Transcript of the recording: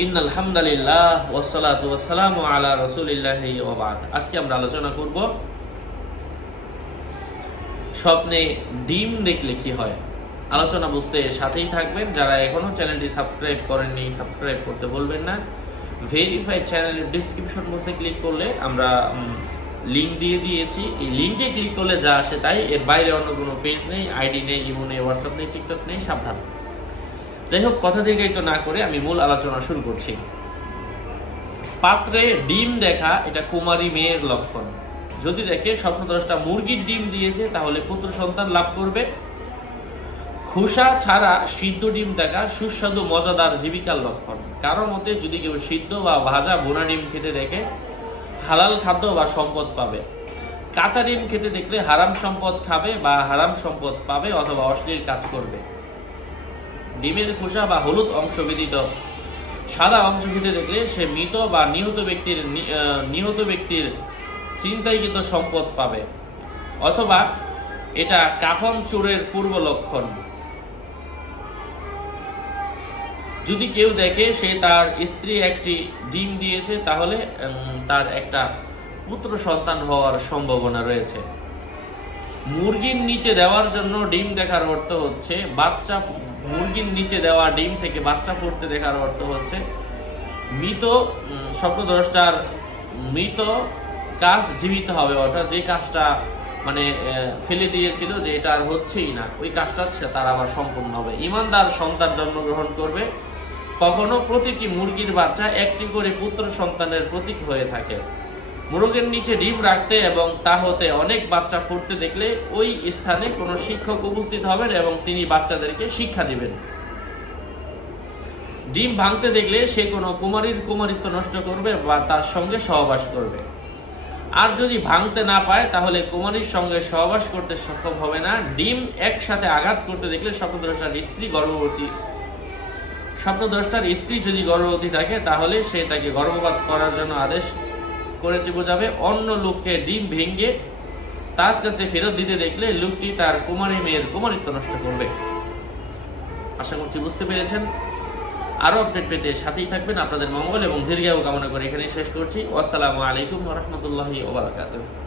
ইন্নাল হামদুলিল্লাহ ওয়াসসালাতু ওয়াসসালামু আলা রাসূলিল্লাহি ওয়া বা'দ। আজকে আমরা আলোচনা করব স্বপ্নে ডিম দেখলে কি হয়। আলোচনা বুঝতে সাথেই থাকবেন। যারা এখনো চ্যানেলটি সাবস্ক্রাইব করেননি, সাবস্ক্রাইব করতে ভুলবেন না। ভেরিফাই চ্যানেলের ডেসক্রিপশন বক্সে ক্লিক করলে আমরা লিংক দিয়ে দিয়েছি। এই লিংকে ক্লিক করলে যা আসে তাই, এর বাইরে অন্য কোনো পেজ নেই, আইডি নেই, ইমো নেই, হোয়াটসঅ্যাপ নেই, টিকটক নেই, সাবধান। যাই হোক, কথা দীর্ঘায়িত না করে আমি মূল আলোচনা শুরু করছি। পাত্রে ডিম দেখা এটা কুমারী মেয়ের লক্ষণ। যদি দেখে স্বপ্নদ্রষ্টা মুরগির ডিম দিয়েছে তাহলে পুত্র সন্তান লাভ করবে। খোসা ছাড়া সিদ্ধ ডিম দেখা সুস্বাদু মজাদার জীবিকার লক্ষণ। কারো মতে যদি কেউ সিদ্ধ বা ভাজা বোনা ডিম খেতে দেখে হালাল খাদ্য বা সম্পদ পাবে। কাঁচা ডিম খেতে দেখলে হারাম সম্পদ খাবে বা হারাম সম্পদ পাবে অথবা অশ্লীল কাজ করবে। ডিমের খোসা বা হলুদ অংশ ব্যতীত সাদা অংশ খেতে দেখলে সে মৃত বা নিহত ব্যক্তির ছিনতাইকৃত সম্পদ পাবে অথবা এটা কাফন চোরের পূর্ব লক্ষণ। যদি কেউ দেখে সে তার স্ত্রী একটি ডিম দিয়েছে তাহলে তার একটা পুত্র সন্তান হওয়ার সম্ভাবনা রয়েছে। মুরগির নিচে দেওয়ার জন্য ডিম দেখার অর্থ হচ্ছে মুরগির নিচে দেওয়া ডিম থেকে বাচ্চা ফুটতে দেখার অর্থ হচ্ছে মৃত স্বপ্নদ্রষ্টার মৃত কাজ জীবিত হবে, অর্থাৎ যে কাজটা ফেলে দিয়েছিল যে এটা আর হচ্ছেই না, ওই কাজটা তার আবার সম্পূর্ণ হবে। ইমানদার সন্তান জন্মগ্রহণ করবে। কখনো প্রতিটি মুরগির বাচ্চা একটি করে পুত্র সন্তানের প্রতীক হয়ে থাকে। মুরগির নিচে ডিম রাখতে এবং তা হতে অনেক বাচ্চা ফুটতে দেখলে ওই স্থানে কোনো শিক্ষক উপস্থিত হবেন এবং তিনি বাচ্চাদেরকে শিক্ষা দিবেন। ডিম ভাঙতে দেখলে সে কোনো কুমারীর কুমারিত্ব নষ্ট করবে বা তার সঙ্গে সহবাস করবে। আর যদি ভাঙতে না পায় তাহলে কুমারীর সঙ্গে সহবাস করতে সক্ষম হবে না। ডিম একসাথে আঘাত করতে দেখলে স্বপ্নদ্রষ্টার স্ত্রী যদি গর্ভবতী থাকে তাহলে সে তাকে গর্ভপাত করার জন্য আদেশ করেছে বোঝাবে। অন্য লোককে ডিম ভেঙে তার কাছে ফেরত দিতে দেখলে লোকটি তার কুমারী মেয়ের কুমারিত্ব নষ্ট করবে। আশা করছি বুঝতে পেরেছেন। আরও আপডেট পেতে সাথেই থাকবেন। আপনাদের মঙ্গল এবং দীর্ঘায়ু কামনা করে এখানেই শেষ করছি। আসসালামু আলাইকুম ওয়া রাহমাতুল্লাহি ওয়া বারাকাতুহু।